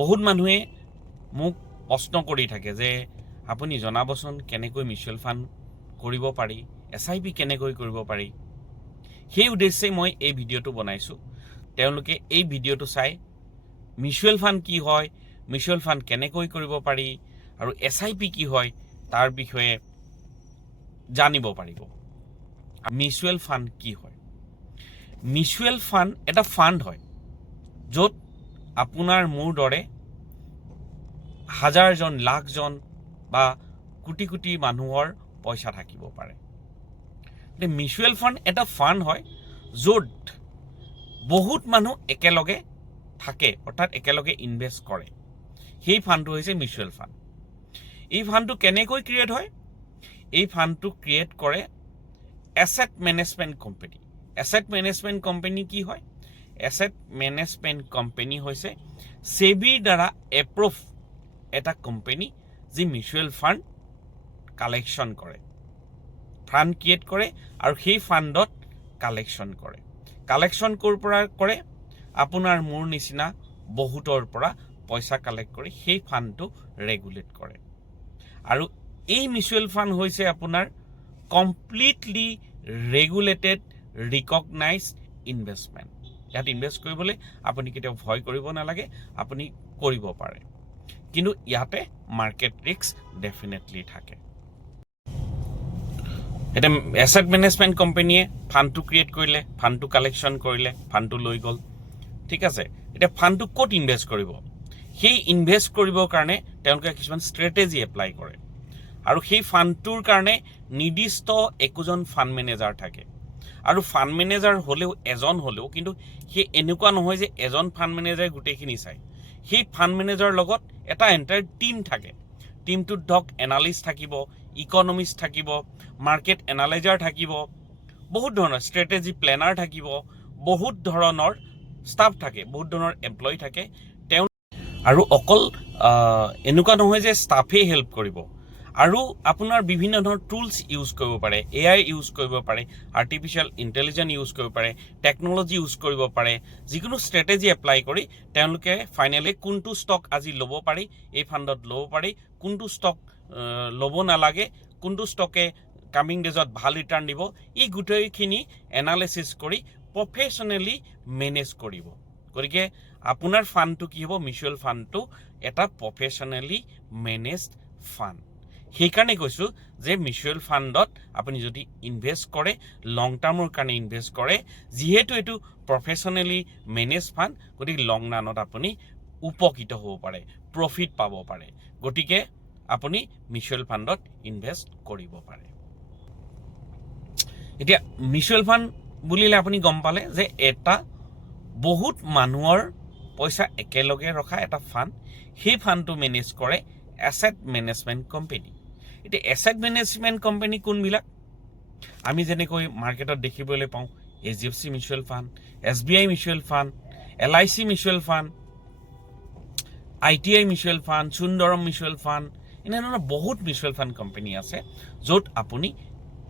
বহুত মানুহে মোক প্ৰশ্ন কৰি থাকে যে আপুনি জনাবচোন কেনেকৈ মিউচুৱেল ফাণ্ড কৰিব পাৰি, SIP কেনেকৈ কৰিব পাৰি। সেই উদ্দেশ্যে মই এই ভিডিঅ'টো বনাইছোঁ। তেওঁলোকে এই ভিডিঅ'টো চাই মিউচুৱেল ফাণ্ড কি হয়, মিউচুৱেল ফাণ্ড কেনেকৈ কৰিব পাৰি আৰু SIP কি হয় তাৰ বিষয়ে জানিব পাৰিব। মিউচুৱেল ফাণ্ড কি হয়? মিউচুৱেল ফাণ্ড এটা ফাণ্ড হয় য'ত আপোনাৰ মোৰ দৰে হাজাৰজন, লাখজন বা কোটি কোটি মানুহৰ পইচা থাকিব পাৰে। মিউচুৱেল ফাণ্ড এটা ফাণ্ড হয় য'ত বহুত মানুহ একেলগে থাকে, অৰ্থাৎ একেলগে ইনভেষ্ট কৰে। সেই ফাণ্ডটো হৈছে মিউচুৱেল ফাণ্ড। এই ফাণ্ডটো কেনেকৈ ক্ৰিয়েট হয়? এই ফাণ্ডটো ক্ৰিয়েট কৰে asset management company. Asset management company কি হয়? এছেট মেনেজমেণ্ট কোম্পানী হৈছে সেবিৰ দ্বাৰা এপ্ৰুভ এটা কোম্পানী যি মিউচুৱেল ফাণ্ড কালেকশ্যন কৰে, ফাণ্ড ক্ৰিয়েট কৰে আৰু সেই ফাণ্ডত কালেকশ্যন কৰে। কালেকশ্যন ক'ৰ পৰা কৰে? আপোনাৰ মোৰ নিচিনা বহুতৰ পৰা পইচা কালেক্ট কৰি সেই ফাণ্ডটো ৰেগুলেট কৰে। আৰু এই মিউচুৱেল ফাণ্ড হৈছে আপোনাৰ কমপ্লিটলি ৰেগুলেটেড ৰিকগনাইজ ইনভেষ্টমেণ্ট। ইয়াত ইনভেষ্ট কৰিবলৈ আপুনি কেতিয়াও ভয় কৰিব নালাগে, আপুনি কৰিব পাৰে। কিন্তু ইয়াতে মাৰ্কেট ৰিস্ক ডেফিনেটলি থাকে। এতিয়া এছেট মেনেজমেণ্ট কোম্পানীয়ে ফাণ্ডটো ক্ৰিয়েট কৰিলে, ফাণ্ডটো কালেকশ্যন কৰিলে, ফাণ্ডটো লৈ গ'ল, ঠিক আছে। এতিয়া ফাণ্ডটো ক'ত ইনভেষ্ট কৰিব? সেই ইনভেষ্ট কৰিবৰ কাৰণে তেওঁলোকে কিছুমান ষ্ট্ৰেটেজি এপ্লাই কৰে আৰু সেই ফাণ্ডটোৰ কাৰণে নিৰ্দিষ্ট একোজন ফাণ্ড মেনেজাৰ থাকে। আৰু ফাণ্ড মেনেজাৰ এজন হ'লেও কিন্তু সেই এনেকুৱা নহয় যে এজন ফাণ্ড মেনেজাৰে গোটেইখিনি চায়। সেই ফাণ্ড মেনেজাৰৰ লগত এটা এণ্টায়াৰ টীম থাকে। টীমটোত ধৰক এনালিষ্ট থাকিব, ইকনমিষ্ট থাকিব, মাৰ্কেট এনালাইজাৰ থাকিব, বহুত ধৰণৰ ষ্ট্ৰেটেজি প্লেনাৰ থাকিব, বহুত ধৰণৰ ষ্টাফ থাকে, বহুত ধৰণৰ এমপ্লয়ী থাকে। আৰু অকল এনেকুৱা নহয় যে ষ্টাফেই হেল্প কৰিব, আৰু আপোনাৰ বিভিন্ন ধৰণৰ টুলছ ইউজ কৰিব পাৰে, AI ইউজ কৰিব পাৰে, আৰ্টিফিচিয়েল ইণ্টেলিজেঞ্চ ইউজ কৰিব পাৰে, টেকন'লজি ইউজ কৰিব পাৰে। যিকোনো ষ্ট্ৰেটেজি এপ্লাই কৰি তেওঁলোকে ফাইনেলি কোনটো ষ্টক আজি ল'ব পাৰি, এই ফাণ্ডত ল'ব পাৰি, কোনটো ষ্টক ল'ব নালাগে, কোনটো ষ্টকে কামিং ডেজত ভাল ৰিটাৰ্ণ দিব, এই গোটেইখিনি এনালাইচিছ কৰি প্ৰফেশ্যনেলি মেনেজ কৰিব। গতিকে আপোনাৰ ফাণ্ডটো কি হ'ব? মিউচুৱেল ফাণ্ডটো এটা প্ৰফেশ্যনেলি মেনেজড ফাণ্ড। সেইকাৰণে কৈছোঁ যে মিউচুৱেল ফাণ্ডত আপুনি যদি ইনভেষ্ট কৰে, লং টাৰ্মৰ কাৰণে ইনভেষ্ট কৰে, যিহেতু এইটো প্ৰফেশ্যনেলি মেনেজ ফাণ্ড, গতিকে লং ৰাণত আপুনি উপকৃত হ'ব পাৰে, প্ৰফিট পাব পাৰে। গতিকে আপুনি মিউচুৱেল ফাণ্ডত ইনভেষ্ট কৰিব পাৰে। এতিয়া মিউচুৱেল ফাণ্ড বুলিলে আপুনি গম পালে যে এটা বহুত মানুহৰ পইচা একেলগে ৰখা এটা ফাণ্ড। সেই ফাণ্ডটো মেনেজ কৰে এছেট মেনেজমেণ্ট কোম্পানী। এতিয়া এছেট মেনেজমেণ্ট কোম্পানী কোনবিলাক? আমি যেনেকৈ মাৰ্কেটত দেখিবলৈ পাওঁ HDFC mutual fund, SBI mutual fund, LIC mutual fund, ITI mutual fund, Sundaram mutual fund, এনেধৰণৰ বহুত মিউচুৱেল ফাণ্ড কোম্পানী আছে য'ত আপুনি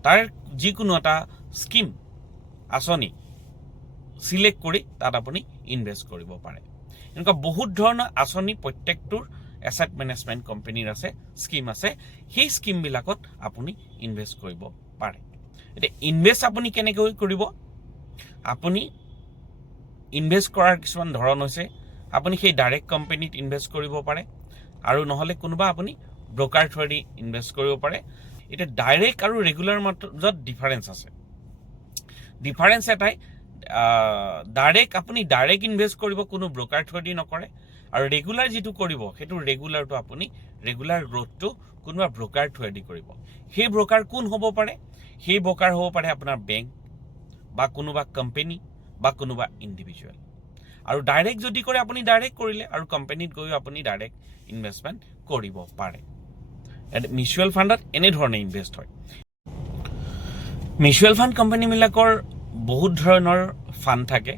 তাৰ যিকোনো এটা স্কিম, আঁচনি চিলেক্ট কৰি তাত আপুনি ইনভেষ্ট কৰিব পাৰে। এনেকুৱা বহুত ধৰণৰ আঁচনি প্ৰত্যেকটোৰ এছেট মেনেজমেণ্ট কোম্পানীৰ আছে, স্কিম আছে। সেই স্কিমবিলাকত আপুনি ইনভেষ্ট কৰিব পাৰে। এতিয়া ইনভেষ্ট আপুনি কেনেকৈ কৰিব? আপুনি ইনভেষ্ট কৰাৰ কিছুমান ধৰণ হৈছে, আপুনি সেই ডাইৰেক্ট কোম্পানীত ইনভেষ্ট কৰিব পাৰে, আৰু নহ'লে কোনোবা আপুনি ব্ৰকাৰ থ্ৰুৱেদি ইনভেষ্ট কৰিব পাৰে। এতিয়া ডাইৰেক্ট আৰু ৰেগুলাৰ মাজত ডিফাৰেঞ্চ আছে। ডিফাৰেঞ্চ এটাই, ডাইৰেক্ট আপুনি ডাইৰেক্ট ইনভেষ্ট কৰিব, কোনো ব্ৰকাৰ থ্ৰুৱেদি নকৰে। আৰু ৰেগুলাৰ যিটো কৰিব, সেইটো ৰেগুলাৰটো আপুনি ৰেগুলাৰ গ্ৰ'থটো কোনোবা ব্ৰকাৰ থ্ৰুৱেদি কৰিব। সেই ব্ৰকাৰ কোন হ'ব পাৰে? সেই ব্ৰকাৰ হ'ব পাৰে আপোনাৰ বেংক বা কোনোবা কোম্পানী বা কোনোবা ইণ্ডিভিজুৱেল। আৰু ডাইৰেক্ট যদি কৰে আপুনি ডাইৰেক্ট কৰিলে, আৰু কোম্পানীত গৈ আপুনি ডাইৰেক্ট ইনভেষ্টমেণ্ট কৰিব পাৰে। মিউচুৱেল ফাণ্ডত এনেধৰণে ইনভেষ্ট হয়। মিউচুৱেল ফাণ্ড কোম্পানীবিলাকৰ বহুত ধৰণৰ ফাণ্ড থাকে।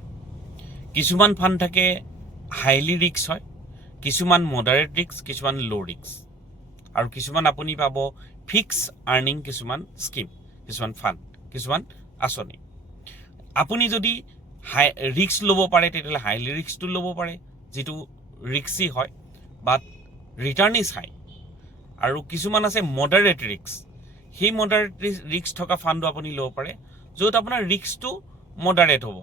কিছুমান ফাণ্ড থাকে হাইলি ৰিস্ক হয়, কিছুমান মডাৰেট ৰিস্ক, কিছুমান ল' ৰিস্ক, আৰু কিছুমান আপুনি পাব ফিক্স আৰ্নিং, কিছুমান স্কিম, কিছুমান ফাণ্ড, কিছুমান আঁচনি। আপুনি যদি ৰিস্ক ল'ব পাৰে তেতিয়াহ'লে হাইলি ৰিস্কটো ল'ব পাৰে, যিটো ৰিক্সি হয় বাট ৰিটাৰ্ণ ইজ হাই আৰু কিছুমান আছে মডাৰেট ৰিক্স সেই মডাৰেট ৰিক্স থকা ফাণ্ডো আপুনি ল'ব পাৰে য'ত আপোনাৰ ৰিক্সটো মডাৰেট হ'ব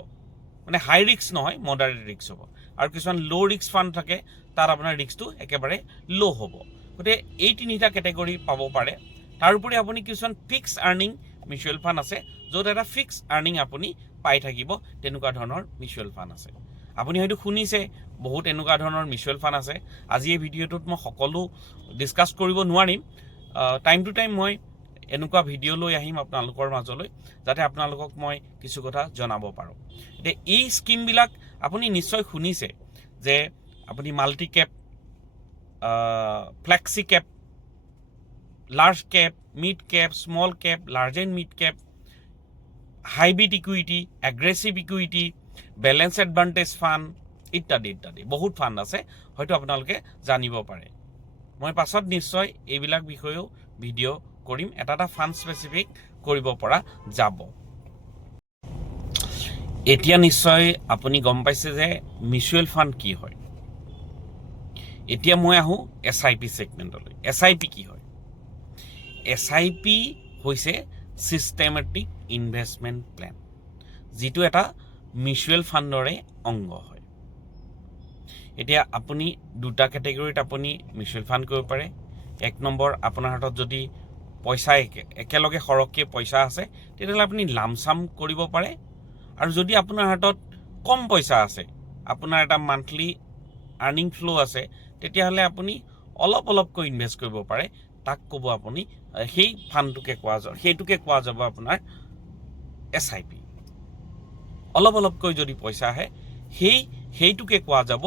মানে হাই ৰিক্স নহয় মডাৰেট ৰিক্স হ'ব আৰু কিছুমান ল' ৰিক্স ফাণ্ড থাকে তাত আপোনাৰ ৰিক্সটো একেবাৰে ল' হ'ব গতিকে এই তিনিটা কেটেগৰী পাব পাৰে তাৰোপৰি আপুনি কিছুমান ফিক্স আৰ্নিং মিউচুৱেল ফাণ্ড আছে য'ত এটা ফিক্স আৰ্নিং আপুনি পাই থাকিব তেনেকুৱা ধৰণৰ মিউচুৱেল ফাণ্ড আছে আপুনি হয়তো শুনিছে বহুত এনেকুৱা ধৰণৰ মিউচুৱেল ফাণ্ড আছে আজি এই ভিডিঅ'টোত মই সকলো ডিছকাছ কৰিব নোৱাৰিম টাইম টু টাইম মই এনেকুৱা ভিডিঅ' লৈ আহিম আপোনালোকৰ মাজলৈ যাতে আপোনালোকক মই কিছু কথা জনাব পাৰোঁ এতিয়া এই স্কিমবিলাক আপুনি নিশ্চয় শুনিছে যে আপুনি multi Cape flexi cap large cap mid cap small cap large and mid cap hybrid equity aggressive equity balance advantage fund ইত্যাদি ইত্যাদি বহুত ফাণ্ড আছে হয়তো আপোনালোকে জানিব পাৰে মই পাছত নিশ্চয় এইবিলাক বিষয়েও ভিডিঅ' কৰিম এটা ফাণ্ড স্পেচিফিক কৰিব পৰা যাব এতিয়া নিশ্চয় আপুনি গম পাইছে যে মিউচুৱেল ফাণ্ড কি হয় এতিয়া মই আহোঁ SIP ছেগমেণ্টলৈ SIP কি হয় SIP হৈছে চিষ্টেমেটিক ইনভেষ্টমেণ্ট প্লেন যিটো এটা মিউচুৱেল ফাণ্ডৰে অংগ হয় এতিয়া আপুনি দুটা কেটেগৰীত আপুনি মিউচুৱেল ফাণ্ড কৰিব পাৰে এক নম্বৰ আপোনাৰ হাতত যদি পইচা একেলগে সৰহকৈ পইচা আছে তেতিয়াহ'লে আপুনি লামচাম কৰিব পাৰে আৰু যদি আপোনাৰ হাতত কম পইচা আছে আপোনাৰ এটা মান্থলি আৰ্নিং ফ্ল' আছে তেতিয়াহ'লে আপুনি অলপ অলপকৈ ইনভেষ্ট কৰিব পাৰে তাক ক'ব আপুনি সেই ফাণ্ডটোকে সেইটোকে কোৱা যাব আপোনাৰ SIP অলপ অলপকৈ যদি পইচা আহে সেইটোকে কোৱা যাব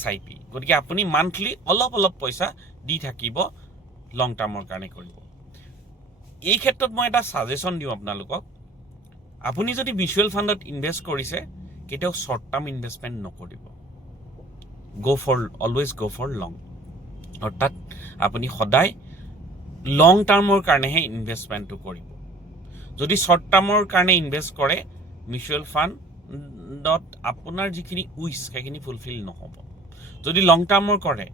SIP গতিকে আপুনি মান্থলি অলপ অলপ পইচা দি থাকিব লং টাৰ্মৰ কাৰণে কৰিব এই ক্ষেত্ৰত মই এটা ছাজেশ্যন দিওঁ আপোনালোকক আপুনি যদি মিউচুৱেল ফাণ্ডত ইনভেষ্ট কৰিছে কেতিয়াও শ্বৰ্ট টাৰ্ম ইনভেষ্টমেণ্ট নকৰিব অলৱেজ গ' ফৰ লং অৰ্থাৎ আপুনি সদায় লং টাৰ্মৰ কাৰণেহে ইনভেষ্টমেণ্টটো কৰিব যদি শ্বৰ্ট টাৰ্মৰ কাৰণে ইনভেষ্ট কৰে মিউচুৱেল ফাণ্ডত আপোনাৰ যিখিনি উইচ সেইখিনি ফুলফিল নহ'ব যদি লং টাৰ্মৰ কৰে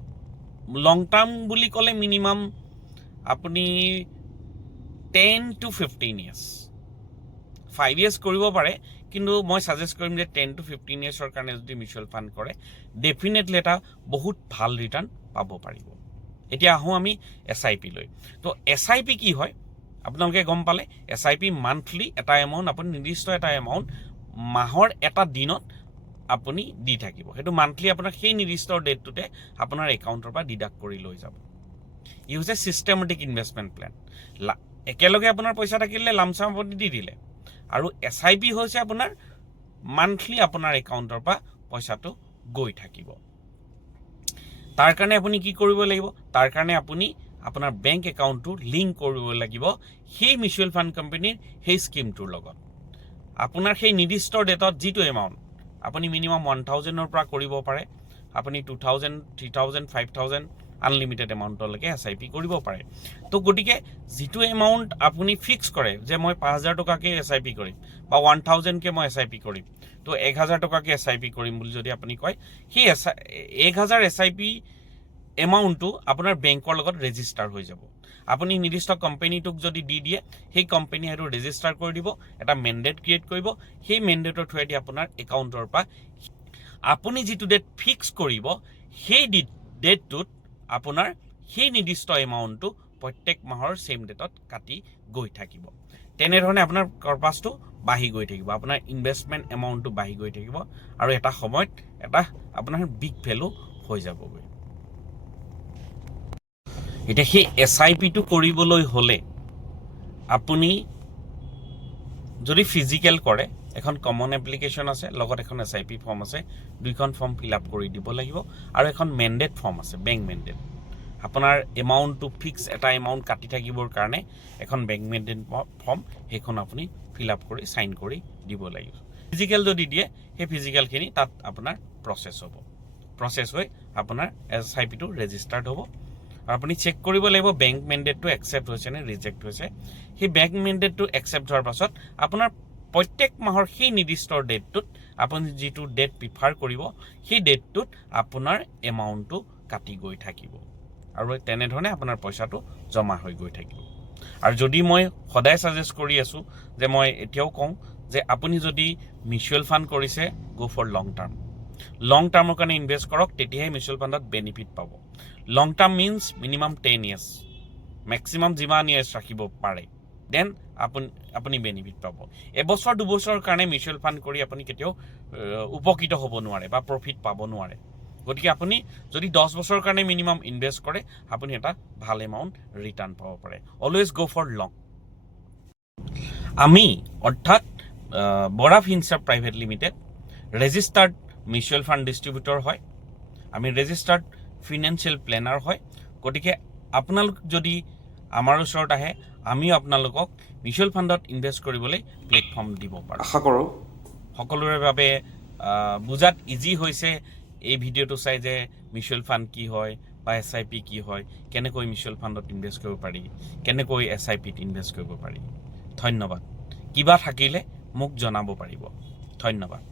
লং টাৰ্ম বুলি ক'লে মিনিমাম আপুনি 10 to 15 years 5 years কৰিব পাৰে কিন্তু মই ছাজেষ্ট কৰিম যে 10 to 15 yearsৰ কাৰণে যদি মিউচুৱেল ফাণ্ড কৰে ডেফিনেটলি এটা বহুত ভাল ৰিটাৰ্ণ পাব পাৰিব এতিয়া আহোঁ আমি SIP লৈ তো SIP কি হয় আপোনালোকে গম পালে SIP মান্থলি এটা এমাউণ্ট আপুনি নিৰ্দিষ্ট এটা এমাউণ্ট মাহৰ এটা দিনত আপুনি দি থাকিব সেইটো মান্থলি আপোনাৰ সেই নিৰ্দিষ্ট ডেটটোতে আপোনাৰ একাউণ্টৰ পৰা ডিডাক্ট কৰি লৈ যাব ই হৈছে চিষ্টেমেটিক ইনভেষ্টমেণ্ট প্লেন একেলগে আপোনাৰ পইচা থাকিলে লামচাম আপুনি দি দিলে আৰু SIP হৈছে আপোনাৰ মান্থলি আপোনাৰ একাউণ্টৰ পৰা পইচাটো গৈ থাকিব তাৰ কাৰণে আপুনি কি কৰিব লাগিব তাৰ কাৰণে আপুনি আপোনাৰ বেংক একাউণ্টটো লিংক কৰিব লাগিব সেই মিউচুৱেল ফাণ্ড কোম্পানীৰ সেই স্কিমটোৰ লগত আপোনাৰ সেই নিৰ্দিষ্ট ডেটত যিটো এমাউণ্ট আপুনি মিনিমাম 1000ৰ পৰা কৰিব পাৰে আপুনি 2000 3000 5000 আনলিমিটেড এমাউণ্টলৈকে SIP কৰিব পাৰে তো গতিকে যিটো এমাউণ্ট আপুনি ফিক্স কৰে যে মই 5000 টকাকে SIP কৰিম বা 1000কে মই SIP কৰিম তো 1000 টকাকে SIP কৰিম বুলি যদি আপুনি কয় সেই 1000 SIP এমাউণ্টটো আপোনাৰ বেংকৰ লগত ৰেজিষ্টাৰ হৈ যাব আপুনি নিৰ্দিষ্ট কোম্পানীটোক যদি দি দিয়ে সেই কোম্পানী সেইটো ৰেজিষ্টাৰ কৰি দিব এটা মেণ্ডেট ক্ৰিয়েট কৰিব সেই মেণ্ডেটৰ থ্ৰুৱেদি আপোনাৰ একাউণ্টৰ পৰা আপুনি যিটো ডেট ফিক্স কৰিব সেই ডেটটোত আপোনাৰ সেই নিৰ্দিষ্ট এমাউণ্টটো প্ৰত্যেক মাহৰ সেম ডেটত কাটি গৈ থাকিব তেনেধৰণে আপোনাৰ কৰ্পাছটো বাঢ়ি গৈ থাকিব আপোনাৰ ইনভেষ্টমেণ্ট এমাউণ্টটো বাঢ়ি গৈ থাকিব আৰু এটা সময়ত এটা আপোনাৰ বিগ ভেলু হৈ যাবগৈ এতিয়া সেই SIPটো কৰিবলৈ হ'লে আপুনি যদি ফিজিকেল কৰে এখন কমন এপ্লিকেশ্যন আছে লগত এখন SIP ফৰ্ম আছে দুইখন ফৰ্ম ফিল আপ কৰি দিব লাগিব আৰু এখন মেণ্ডেট ফৰ্ম আছে বেংক মেণ্ডেট আপোনাৰ এমাউণ্টটো ফিক্স এটা এমাউণ্ট কাটি থাকিবৰ কাৰণে এখন বেংক মেণ্ডেট ফৰ্ম সেইখন আপুনি ফিল আপ কৰি চাইন কৰি দিব লাগিব ফিজিকেল যদি দিয়ে সেই ফিজিকেলখিনি তাত আপোনাৰ প্ৰচেছ হৈ আপোনাৰ SIPটো ৰেজিষ্টাৰ্ড হ'ব আৰু আপুনি চেক কৰিব লাগিব বেংক মেণ্ডেটটো একচেপ্ট হৈছে নে ৰিজেক্ট হৈছে সেই বেংক মেণ্ডেটটো একচেপ্ট হোৱাৰ পাছত আপোনাৰ প্ৰত্যেক মাহৰ সেই নিৰ্দিষ্ট ডেটটোত আপুনি যিটো ডেট প্ৰিফাৰ কৰিব সেই ডেটটোত আপোনাৰ এমাউণ্টটো কাটি গৈ থাকিব আৰু তেনেধৰণে আপোনাৰ পইচাটো জমা হৈ গৈ থাকিব আৰু যদি মই সদায় সাজেষ্ট কৰি আছো যে মই এতিয়াও কওঁ যে আপুনি যদি মিউচুৱেল ফাণ্ড কৰিছে গো ফৰ লং টাৰ্মৰ কাৰণে ইনভেষ্ট কৰক তেতিয়াহে মিউচুৱেল ফাণ্ডত বেনিফিট পাব long term means minimum 10 years maximum যিমান ইয়াৰ্ছ ৰাখিব পাৰে দেন আপুনি বেনিফিট পাব এবছৰ দুবছৰৰ কাৰণে মিউচুৱেল ফাণ্ড কৰি আপুনি কেতিয়াও উপকৃত হ'ব নোৱাৰে বা প্ৰফিট পাব নোৱাৰে গতিকে আপুনি যদি 10 বছৰৰ কাৰণে মিনিমাম ইনভেষ্ট কৰে আপুনি এটা ভাল এমাউণ্ট ৰিটাৰ্ণ পাব পাৰে অলৱেজ গো ফৰ লং আমি অৰ্থাৎ বৰা ফিনচাৰ private limited registered mutual fund distributor হয় আমি ৰেজিষ্টাৰ্ড ফিনান্সিয়েল প্লেনাৰ হয় গতিকে আপোনালোক যদি আমাৰ ওচৰত আহে আমিও আপোনালোকক মিউচুৱেল ফাণ্ডত ইনভেষ্ট কৰিবলৈ প্লেটফৰ্ম দিব পাৰোঁ আশা কৰোঁ সকলোৰে বাবে বুজাত ইজি হৈছে এই ভিডিঅ'টো চাই যে মিউচুৱেল ফাণ্ড কি হয় বা SIP কি হয় কেনেকৈ মিউচুৱেল ফাণ্ডত ইনভেষ্ট কৰিব পাৰি কেনেকৈ SIPত ইনভেষ্ট কৰিব পাৰি ধন্যবাদ কিবা থাকিলে মোক জনাব পাৰিব ধন্যবাদ